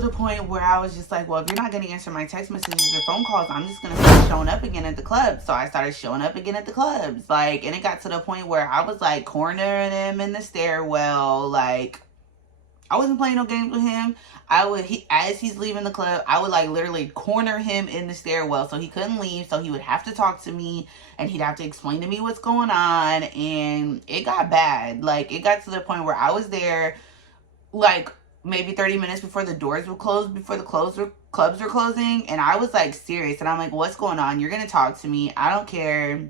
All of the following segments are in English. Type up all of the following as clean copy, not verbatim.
to the point where I was just like, well, if you're not going to answer my text messages or phone calls, I'm just going to start showing up again at the club. So I started showing up again at the clubs. Like, and it got to the point where I was like cornering him in the stairwell. Like, I wasn't playing no games with him. As he's leaving the club, I would like literally corner him in the stairwell so he couldn't leave. So he would have to talk to me and he'd have to explain to me what's going on. And it got bad. Like, it got to the point where I was there like maybe 30 minutes before the doors were closed, before the clubs were closing. And I was like serious. And I'm like, what's going on? You're going to talk to me. I don't care.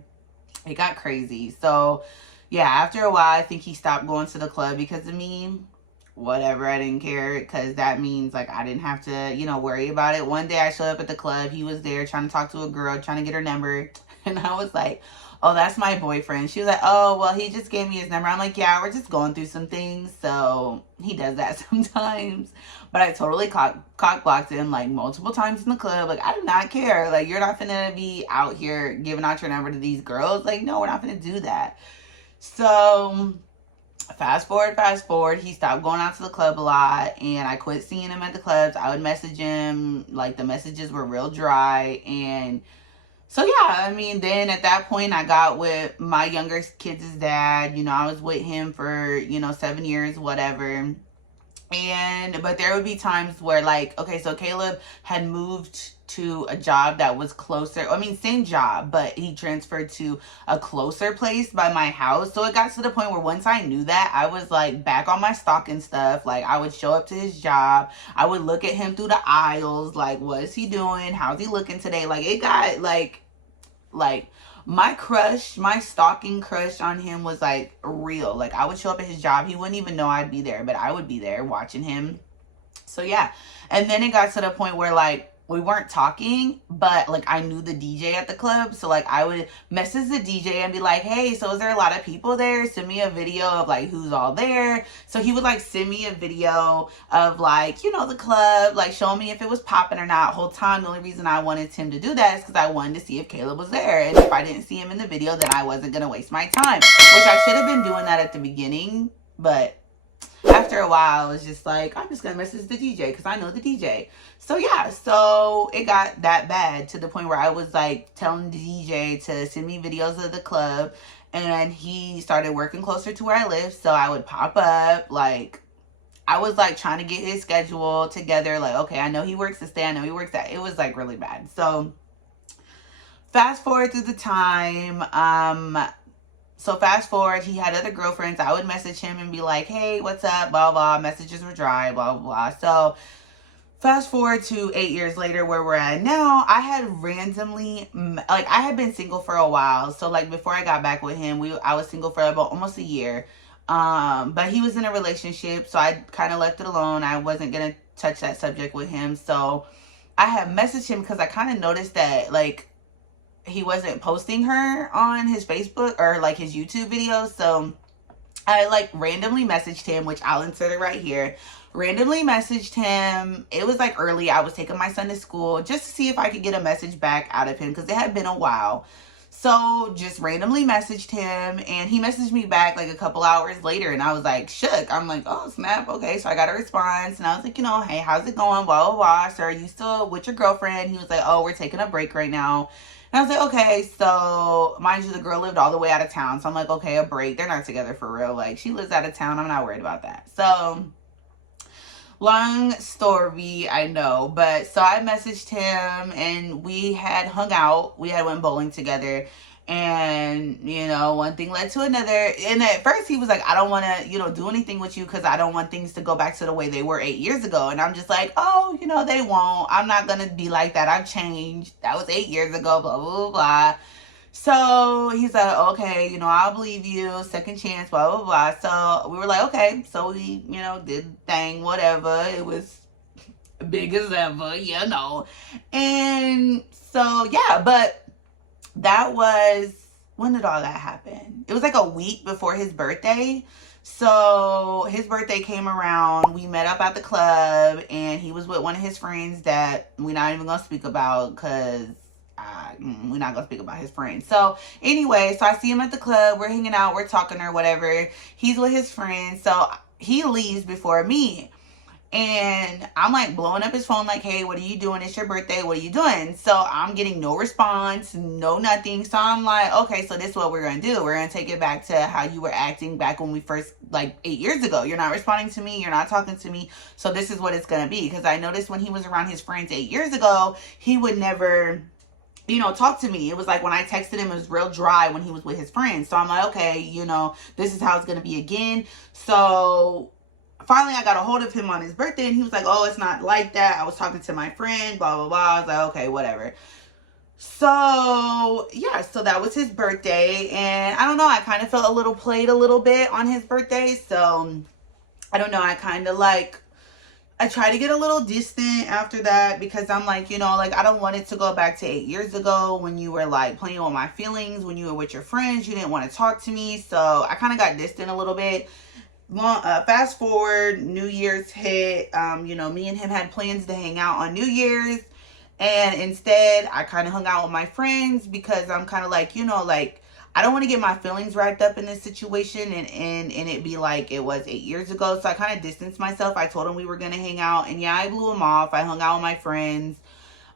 It got crazy. So yeah, after a while, I think he stopped going to the club because of me. Whatever, I didn't care, because that means like I didn't have to, you know, worry about it. One day I showed up at the club. He was there trying to talk to a girl, trying to get her number. And I was like, oh, that's my boyfriend. She was like, oh, well, he just gave me his number. I'm like, yeah, we're just going through some things. So he does that sometimes. But I totally cock blocked him like multiple times in the club. Like, I do not care. Like, you're not finna be out here giving out your number to these girls. Like, no, we're not finna do that. So fast forward, he stopped going out to the club a lot, and I quit seeing him at the clubs. I would message him, like the messages were real dry. And so yeah, I mean, then at that point I got with my younger kid's dad. You know, I was with him for, you know, 7 years, whatever. But there would be times where like, okay, so Caleb had moved to a job that was closer. I mean, same job, but he transferred to a closer place by my house. So it got to the point where once I knew that, I was like back on my stalking stuff. Like, I would show up to his job. I would look at him through the aisles. Like, what is he doing? How's he looking today? Like, it got like my crush, my stalking crush on him was like real. Like, I would show up at his job. He wouldn't even know I'd be there, but I would be there watching him. So yeah. And then it got to the point where like we weren't talking, but like I knew the DJ at the club. So like I would message the DJ and be like, hey, so is there a lot of people there? Send me a video of like who's all there. So he would like send me a video of like, you know, the club, like showing me if it was popping or not. Whole time, the only reason I wanted him to do that is because I wanted to see if Caleb was there. And if I didn't see him in the video, then I wasn't going to waste my time, which I should have been doing that at the beginning. But after a while, I was just like, I'm just going to message the DJ because I know the DJ. So yeah, so it got that bad to the point where I was like telling the DJ to send me videos of the club, and he started working closer to where I live. So I would pop up, like I was like trying to get his schedule together. Like, okay, I know he works this day, I know he works that. It was like really bad. So fast forward through the time, he had other girlfriends. I would message him and be like, hey, what's up, blah, blah. Messages were dry, blah, blah, blah. So fast forward to 8 years later where we're at now, I had randomly, like I had been single for a while. So like before I got back with him, I was single for about almost a year. But he was in a relationship, so I kind of left it alone. I wasn't going to touch that subject with him. So I had messaged him because I kind of noticed that like he wasn't posting her on his Facebook or like his YouTube videos. So I like randomly messaged him, which I'll insert it right here. Randomly messaged him. It was like early. I was taking my son to school just to see if I could get a message back out of him because it had been a while. So just randomly messaged him, and he messaged me back like a couple hours later, and I was like shook. I'm like, oh snap, okay. So I got a response, and I was like, you know, hey, how's it going? Blah, blah, blah. So are you still with your girlfriend? He was like, oh, we're taking a break right now. And I was like, okay. So mind you, the girl lived all the way out of town. So I'm like, okay, a break. They're not together for real. Like, she lives out of town. I'm not worried about that. So long story, I know. But so I messaged him, and we had hung out. We had went bowling together. And, you know, one thing led to another. And at first he was like, I don't want to, you know, do anything with you because I don't want things to go back to the way they were 8 years ago. And I'm just like, oh, you know, they won't. I'm not going to be like that. I've changed. That was 8 years ago, blah, blah, blah, blah. So he's like, okay, you know, I'll believe you. Second chance, blah, blah, blah. So we were like, okay. So we, you know, did the thing, whatever. It was big as ever, you know. And so, yeah, but that was, when did all that happen? It was like a week before his birthday. So his birthday came around. We met up at the club, and he was with one of his friends that we're not even going to speak about because we're not going to speak about his friends. So anyway, so I see him at the club. We're hanging out. We're talking or whatever. He's with his friends. So he leaves before me. And I'm like blowing up his phone like, hey, what are you doing? It's your birthday. What are you doing? So I'm getting no response, no nothing. So I'm like, okay, so this is what we're going to do. We're going to take it back to how you were acting back when we first, like 8 years ago. You're not responding to me. You're not talking to me. So this is what it's going to be. Because I noticed when he was around his friends 8 years ago, he would never, you know, talk to me. It was like when I texted him, it was real dry when he was with his friends. So I'm like, okay, you know, this is how it's going to be again. So finally, I got a hold of him on his birthday, and he was like, oh, it's not like that. I was talking to my friend, blah, blah, blah. I was like, okay, whatever. So, yeah, so that was his birthday, and I don't know, I kind of felt a little played a little bit on his birthday, so I don't know, I kind of like, I try to get a little distant after that, because I'm like, you know, like, I don't want it to go back to 8 years ago when you were like playing with my feelings, when you were with your friends, you didn't want to talk to me, so I kind of got distant a little bit. Fast forward, New Year's hit. You know, me and him had plans to hang out on New Year's, and instead I kind of hung out with my friends, because I'm kind of like, you know, like, I don't want to get my feelings wrapped up in this situation and it be like it was 8 years ago. So I kind of distanced myself. I told him we were going to hang out, and yeah, I blew him off. I hung out with my friends,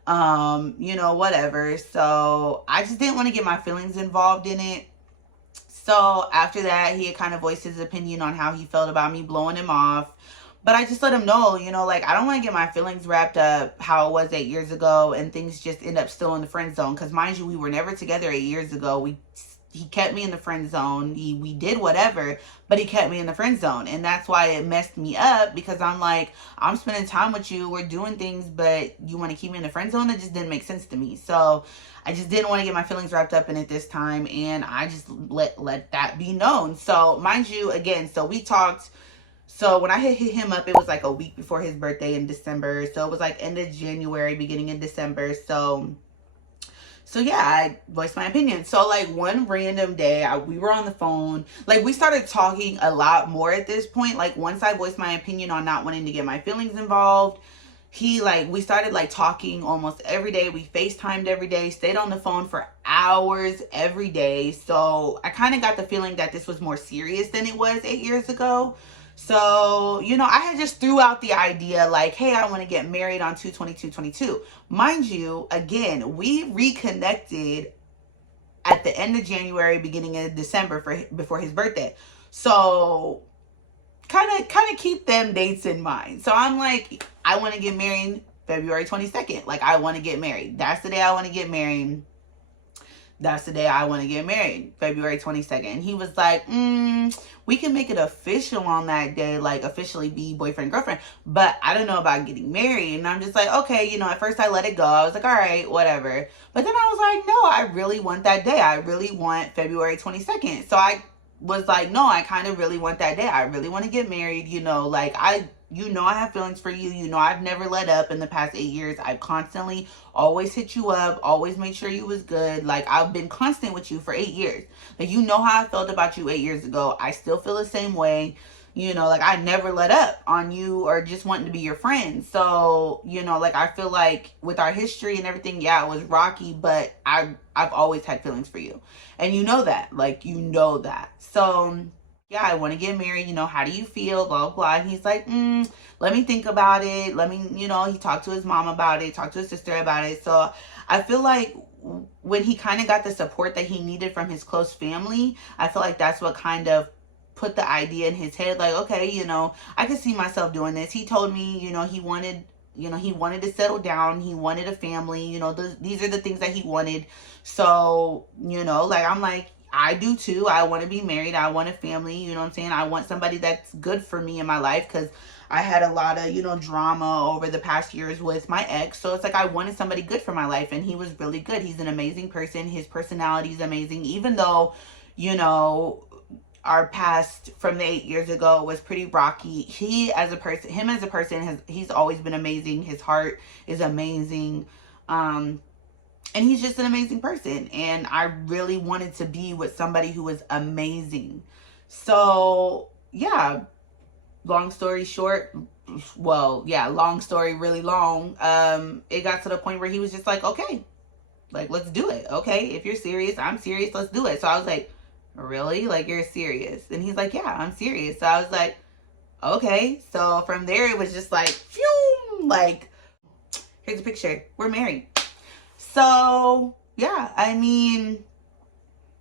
you know, whatever. So I just didn't want to get my feelings involved in it. So after that, he had kind of voiced his opinion on how he felt about me blowing him off. But I just let him know, you know, like, I don't want to get my feelings wrapped up how it was 8 years ago and things just end up still in the friend zone. Because mind you, we were never together 8 years ago. He kept me in the friend zone. We did whatever, but he kept me in the friend zone. And that's why it messed me up, because I'm like, I'm spending time with you. We're doing things, but you want to keep me in the friend zone? It just didn't make sense to me. So I just didn't want to get my feelings wrapped up in it this time. And I just let that be known. So mind you, again, so we talked. So when I hit him up, it was like a week before his birthday in December. So it was like end of January, beginning of December. So yeah, I voiced my opinion. So like one random day, we were on the phone. Like we started talking a lot more at this point. Like once I voiced my opinion on not wanting to get my feelings involved, we started like talking almost every day. We FaceTimed every day, stayed on the phone for hours every day. So I kind of got the feeling that this was more serious than it was 8 years ago. So, you know, I had just threw out the idea like, hey, I want to get married on 2/22/22. Mind you, again, we reconnected at the end of January, beginning of December before his birthday. So kind of keep them dates in mind. So I'm like, I want to get married February 22nd. Like, I want to get married. That's the day I want to get married. That's the day I want to get married, February 22nd. And he was like, we can make it official on that day, like officially be boyfriend, girlfriend. But I don't know about getting married. And I'm just like, okay, you know, at first I let it go. I was like, all right, whatever. But then I was like, no, I really want that day. I really want February 22nd. So I was like, no, I kind of really want that day. I really want to get married. You know, like you know, I have feelings for you. You know, I've never let up in the past 8 years. I've constantly always hit you up, always made sure you was good. Like, I've been constant with you for 8 years. Like, you know how I felt about you 8 years ago. I still feel the same way. You know, like, I never let up on you or just wanting to be your friend. So, you know, like, I feel like with our history and everything, yeah, it was rocky, but I've always had feelings for you. And you know that. Like, you know that. So yeah, I want to get married. You know, how do you feel? Blah, blah, blah. And he's like, let me think about it. Let me, you know, he talked to his mom about it, talked to his sister about it. So I feel like when he kind of got the support that he needed from his close family, I feel like that's what kind of put the idea in his head. Like, okay, you know, I could see myself doing this. He told me, you know, he wanted to settle down. He wanted a family. You know, these are the things that he wanted. So, you know, like, I'm like, I do too. I want to be married. I want a family. You know what I'm saying? I want somebody that's good for me in my life, because I had a lot of, you know, drama over the past years with my ex. So it's like I wanted somebody good for my life, and he was really good. He's an amazing person. His personality is amazing. Even though, you know, our past from the 8 years ago was pretty rocky, him as a person, he's always been amazing. His heart is amazing. And he's just an amazing person. And I really wanted to be with somebody who was amazing. So, yeah. Long story short. Well, yeah, long story really long. It got to the point where he was just like, okay. Like, let's do it. Okay, if you're serious, I'm serious. Let's do it. So I was like, really? Like, you're serious? And he's like, yeah, I'm serious. So I was like, okay. So from there, it was just like, phew, like, here's a picture. We're married. So, yeah, I mean,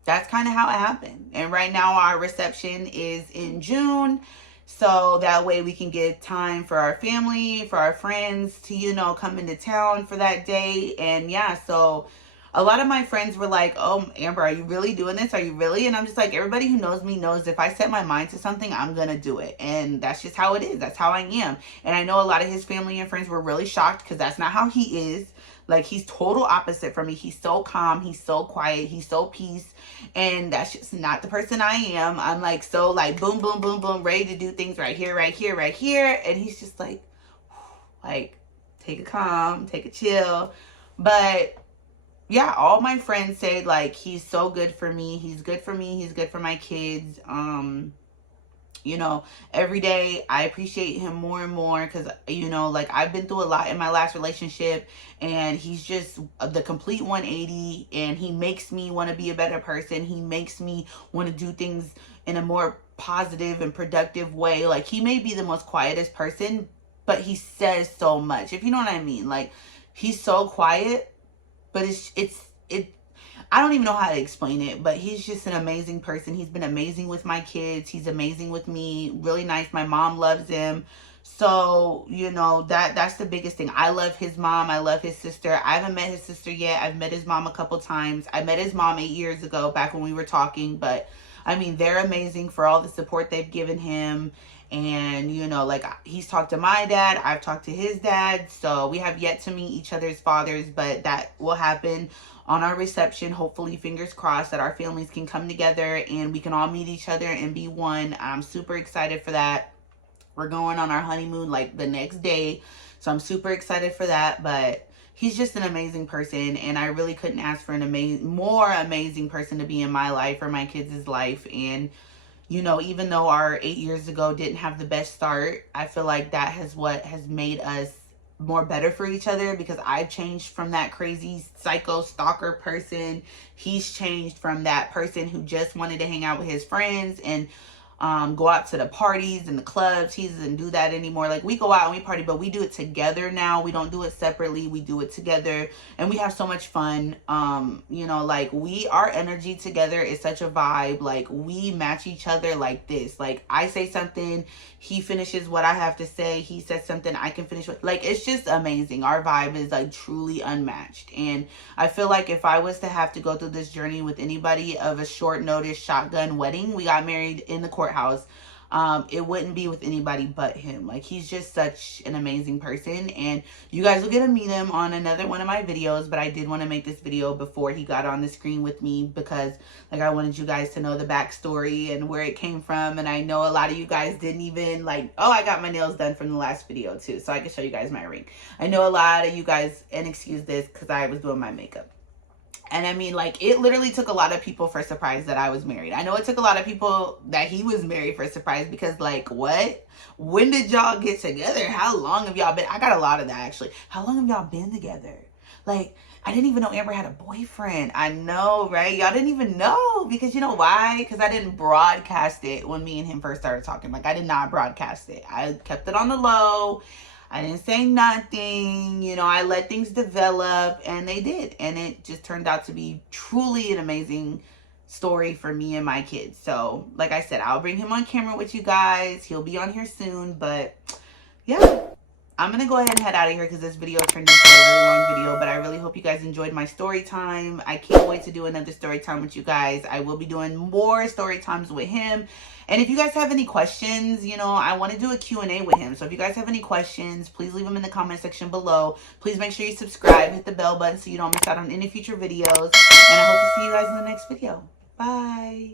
that's kind of how it happened. And right now our reception is in June. So that way we can get time for our family, for our friends to, you know, come into town for that day. And yeah, so a lot of my friends were like, oh, Amber, are you really doing this? Are you really? And I'm just like, everybody who knows me knows if I set my mind to something, I'm going to do it. And that's just how it is. That's how I am. And I know a lot of his family and friends were really shocked because that's not how he is. Like, he's total opposite from me. He's so calm. He's so quiet. He's so peace. And that's just not the person I am. I'm like, so like, boom, boom, boom, boom, ready to do things right here, right here, right here. And he's just like, take a calm, take a chill. But yeah, all my friends say like, he's so good for me. He's good for me. He's good for my kids. You know, every day I appreciate him more and more because, you know, like, I've been through a lot in my last relationship, and he's just the complete 180, and he makes me want to be a better person. He makes me want to do things in a more positive and productive way. Like, he may be the most quietest person, but he says so much, if you know what I mean. Like, he's so quiet, but I don't even know how to explain it, but he's just an amazing person. He's been amazing with my kids. He's amazing with me. Really nice. My mom loves him. So, you know, that's the biggest thing. I love his mom. I love his sister. I haven't met his sister yet. I've met his mom a couple times. I met his mom 8 years ago, back when we were talking. But, I mean, they're amazing for all the support they've given him. And, you know, like, he's talked to my dad. I've talked to his dad. So we have yet to meet each other's fathers, but that will happen on our reception. Hopefully, fingers crossed, that our families can come together and we can all meet each other and be one. I'm super excited for that. We're going on our honeymoon like the next day. So I'm super excited for that. But he's just an amazing person. And I really couldn't ask for an more amazing person to be in my life or my kids' life. And, you know, even though our 8 years ago didn't have the best start, I feel like that has what has made us more better for each other, because I've changed from that crazy psycho stalker person. He's changed from that person who just wanted to hang out with his friends and go out to the parties and the clubs. He doesn't do that anymore. Like, we go out and we party, but we do it together now. We don't do it separately. We do it together, and we have so much fun. You know, like, our energy together is such a vibe. Like, we match each other like this. Like, I say something, he finishes what I have to say. He says something, I can finish what, like, it's just amazing. Our vibe is like truly unmatched. And I feel like if I was to have to go through this journey with anybody of a short notice shotgun wedding, we got married in the courthouse, it wouldn't be with anybody but him. Like, he's just such an amazing person, and you guys will get to meet him on another one of my videos. But I did want to make this video before he got on the screen with me, because, like, I wanted you guys to know the backstory and where it came from. And I know a lot of you guys didn't even, like, oh, I got my nails done from the last video too, so I can show you guys my ring. I know a lot of you guys, and excuse this because I was doing my makeup. And I mean, like, it literally took a lot of people for surprise that I was married. I know it took a lot of people that he was married for surprise, because, like, what? When did y'all get together? How long have y'all been? I got a lot of that, actually. How long have y'all been together? Like, I didn't even know Amber had a boyfriend. I know, right? Y'all didn't even know, because you know why? Because I didn't broadcast it when me and him first started talking. Like, I did not broadcast it. I kept it on the low. I didn't say nothing, you know, I let things develop, and they did. And it just turned out to be truly an amazing story for me and my kids. So, like I said, I'll bring him on camera with you guys. He'll be on here soon. But, yeah, I'm going to go ahead and head out of here because this video turned into a really long video. But I really hope you guys enjoyed my story time. I can't wait to do another story time with you guys. I will be doing more story times with him. And if you guys have any questions, you know, I want to do a Q&A with him. So if you guys have any questions, please leave them in the comment section below. Please make sure you subscribe, hit the bell button so you don't miss out on any future videos. And I hope to see you guys in the next video. Bye.